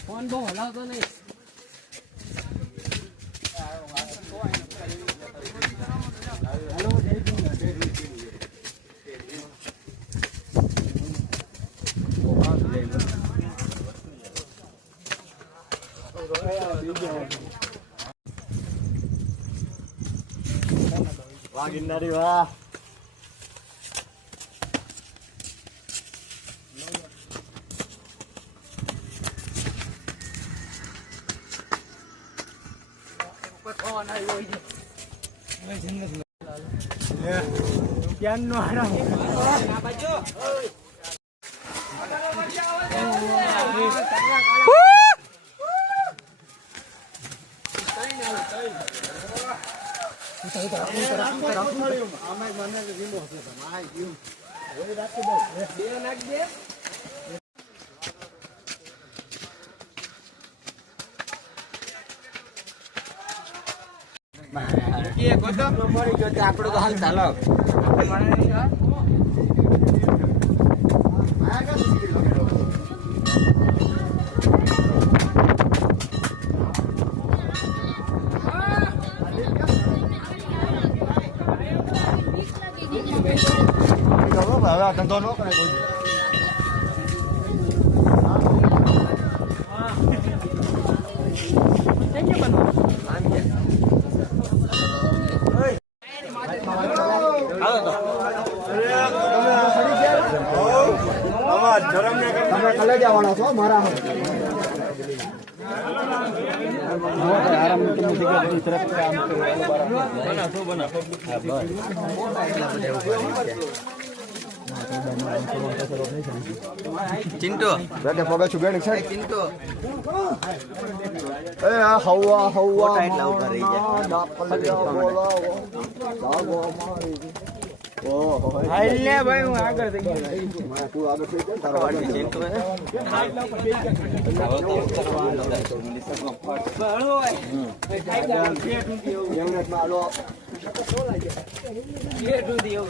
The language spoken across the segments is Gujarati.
ફોન બહુ હલાવતો નહીં. વાહ ગિરનારી વાહ ક્યાંનો આરામ મળી ગયો તે આપણું તો હાલ ચાલો તમે કલે છો મારા ચિંટુ. બેટે પગે છું છે ચિંટુ. એ આ હવા હવા મોટા એટલા ઊભા રહી ગયા. માના ડાપલિયા બોલાવો. ઓહો હાલે ભાઈ હું આગળ થઈ ગયો. તું આગળ થઈ જાય તારો વાડી છે. ચિંટુ હે એમને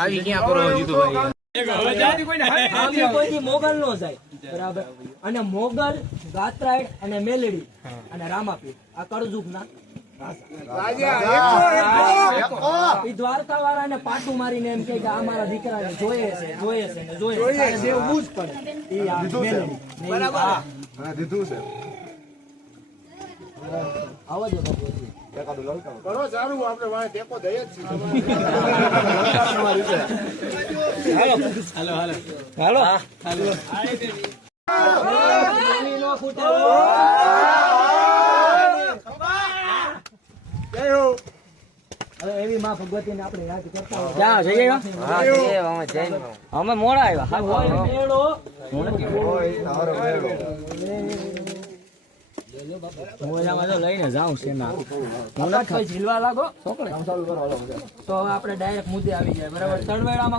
આવી ક્યાં કરો જીતુભાઈ મોગલ નો જાય. બરાબર? અને મોગલ ગાત્રાઈડ અને મેલેડી અને રામાપીર. આ કરજુક ના દ્વારકા વાળા ને પાટું મારીને એમ કહે કે આ મારા દીકરા જોઈએ છે જોઈએ છે ને જોઈએ છે. તારે જ પડે. ઈ આ મેલેડી. ને આ. હા, દીધું છે. આવો જો. કરો સારું આપણે વાંહે ટેકો દઈએ જ આપણે યાદ કરતા હોય. અમે મોડા આવ્યા તો લઈને જાઉં છે ના હું ઝીલવા લાગો. તો હવે આપણે ડાયરેક્ટ મુદ્દે આવી જાય. બરાબર?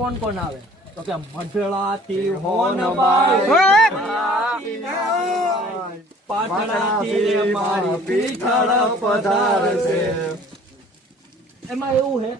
કોણ કોણ આવે? તો કે મઢડાથી હોનબાઈ પાટણાથી મારી પીઠળ પધારશે. એમાં એવું હે?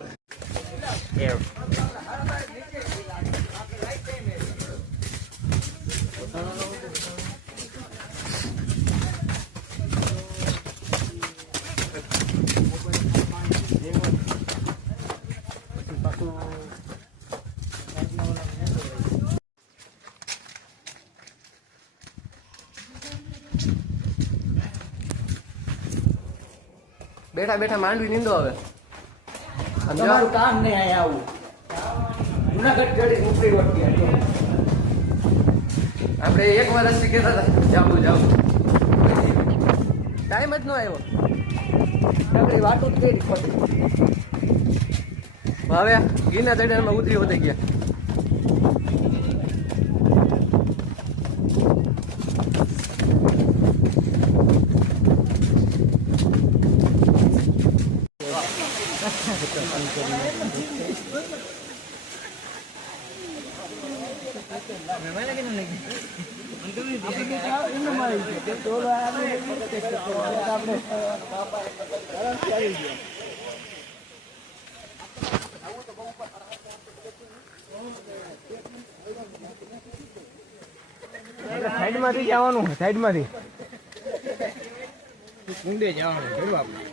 બેઠા બેઠા માંડવી નીંદો હવે. તમારું કામ નહીં અહીંયા આવું. જુનાગઢ ચડી ઉપરી વળતી આપણે એક વર્ષથી કહેતા હતા જાવું જાવું. ટાઈમ જ ન આવ્યો. નકરી વાતો જ કરી હવે ગીરના ચડ્યામાં ઉતરી વધી ગયા. સાઈડમાંથી જવાનું સાઈડમાંથી. જવાનું જોયું આપણે.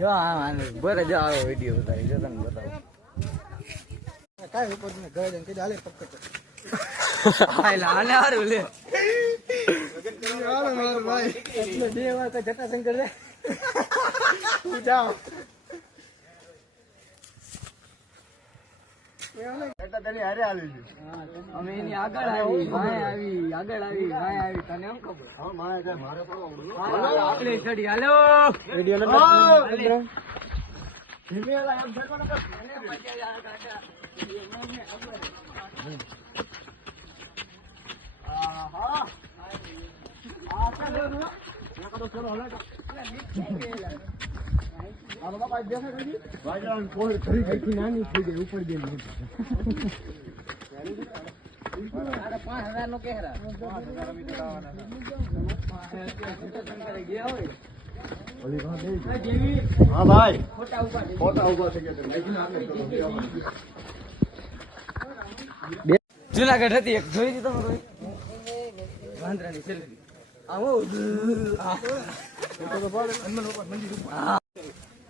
જો આ બરે જો આવો વીડિયો બતાવી. જો તને બતાવો. કાઈ ઉપર ને ઘરે જઈને કીધું હાલે પકડ હાલે હાલે હારું લે બે વાર તો જટાશંકર રે તું જાઓ. તેની હારે છે અમે એની આગળ આવી માય આવી આગળ આવી આવી તને એમ ખબર? હા મારે. હાલો. નાની થઈ ગઈ ઉપર ગઈ હા ભાઈ ફોટા ઊભા થઈ ગયા. લાગી નાખે તો દેવાનું. જુનાગઢ હતી એક જોઈ દીધો વાંદરાની સેલરી આવો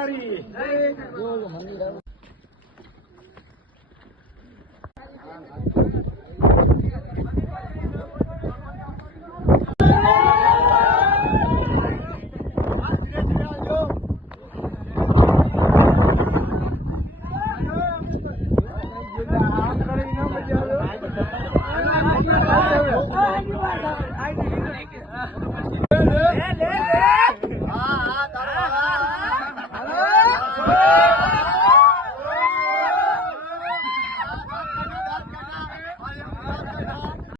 મારી. બોલ મંદિર